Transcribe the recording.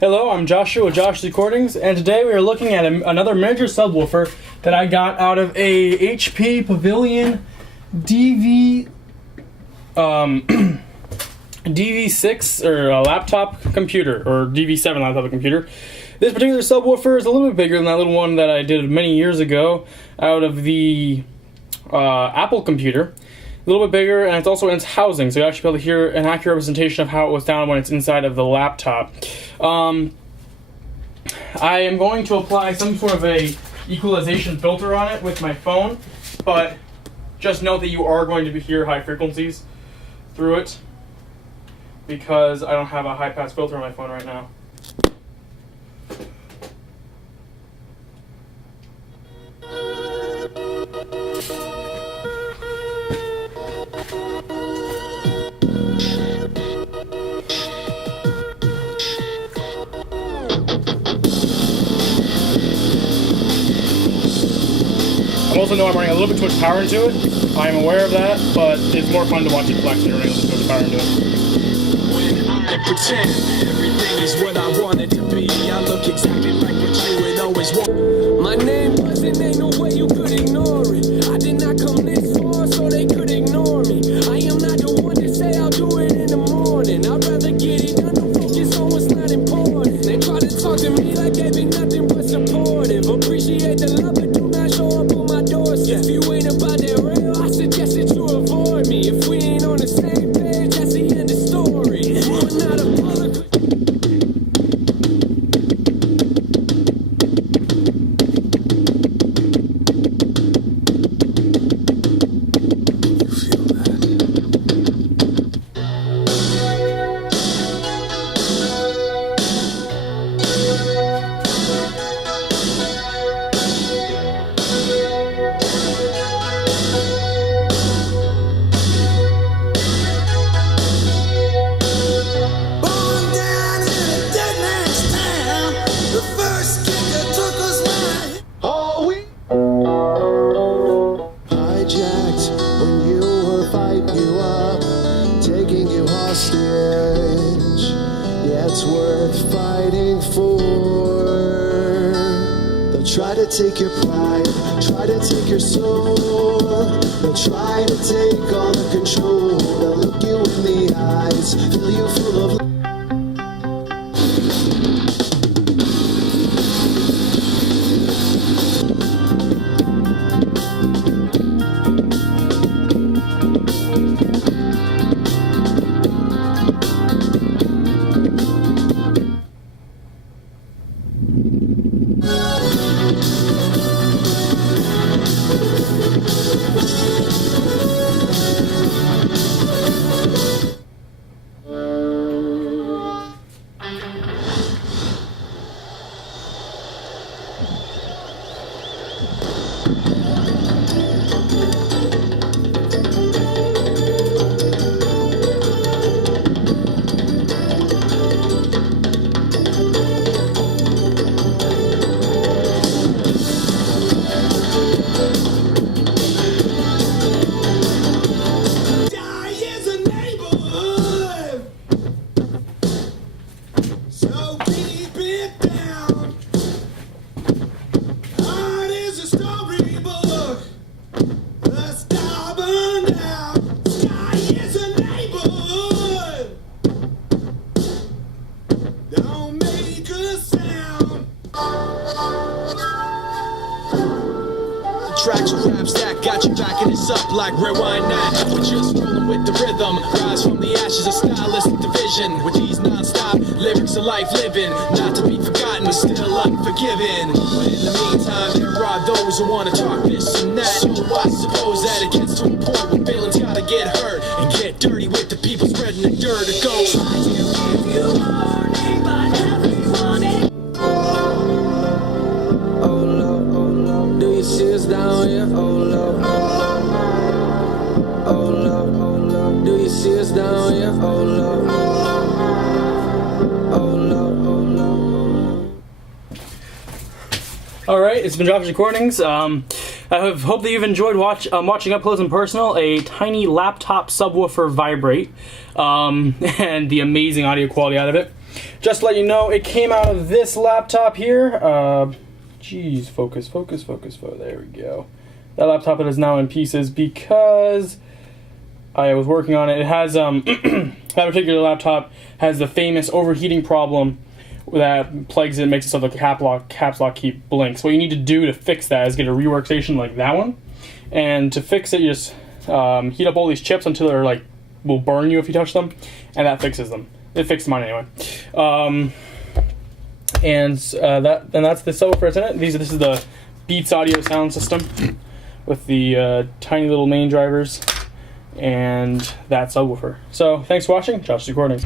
Hello, I'm Joshua with Josh's Recordings, and today we are looking at another miniature subwoofer that I got out of a HP Pavilion DV6 or a laptop computer, or DV7 laptop computer. This particular subwoofer is a little bit bigger than that little one that I did many years ago out of the Apple computer. A little bit bigger, and it's also in its housing, so you'll actually be able to hear an accurate representation of how it was down when it's inside of the laptop. I am going to apply some sort of a equalization filter on it with my phone, but just note that you are going to hear high frequencies through it because I don't have a high pass filter on my phone right now. I also know I'm running a little bit too much power into it. I'm aware of that, but it's more fun to watch it flex when you're running a little too much power into it. When I pretend everything is what I want it to be, I look exactly like what you would always want. My name wasn't, ain't no way you could ignore it. I did not come this far so they could ignore me. I am not the one to say I'll do it in the morning. I'd rather get it done than focus on what's not important. They try to talk to me like they be nothing but supportive. Appreciate the love, but do not show up on my doorstep. If you ain't about that real, I suggest that you avoid me. If we ain't on the same page, that's the end of the story. I'm not a political. It's worth fighting for. They'll try to take your pride, try to take your soul. They'll try to take all the control. They'll look you in the eyes, fill you full of tracks, raps that got you backing this up like rewind that. We're just rolling with the rhythm, rise from the ashes of stylistic division. With these non-stop lyrics of life living, not to be forgotten, but still unforgiven. But in the meantime, there are those who want to talk this and that. So I suppose that it gets to a point where feelings gotta get hurt and get dirty with the people spreading the dirt of gold. Down here, oh Lord, oh Lord, oh Lord, do you see us down here, oh Lord, oh Lord, oh Lord. Alright, it's been Josh's Recordings. I hope that you've enjoyed watching up close and personal a tiny laptop subwoofer vibrate, and the amazing audio quality out of it. Just to let you know, it came out of this laptop here. Geez, focus. There we go. That laptop is now in pieces because I was working on it. It has that particular laptop has the famous overheating problem that plagues it, makes it so the caps lock key blinks. What you need to do to fix that is get a reworkstation like that one, and to fix it, you just heat up all these chips until they're like will burn you if you touch them, and that fixes them. It fixed mine anyway. And that's the subwoofer that's in it. This is the Beats audio sound system with the tiny little main drivers and that subwoofer. So thanks for watching. Josh's recording.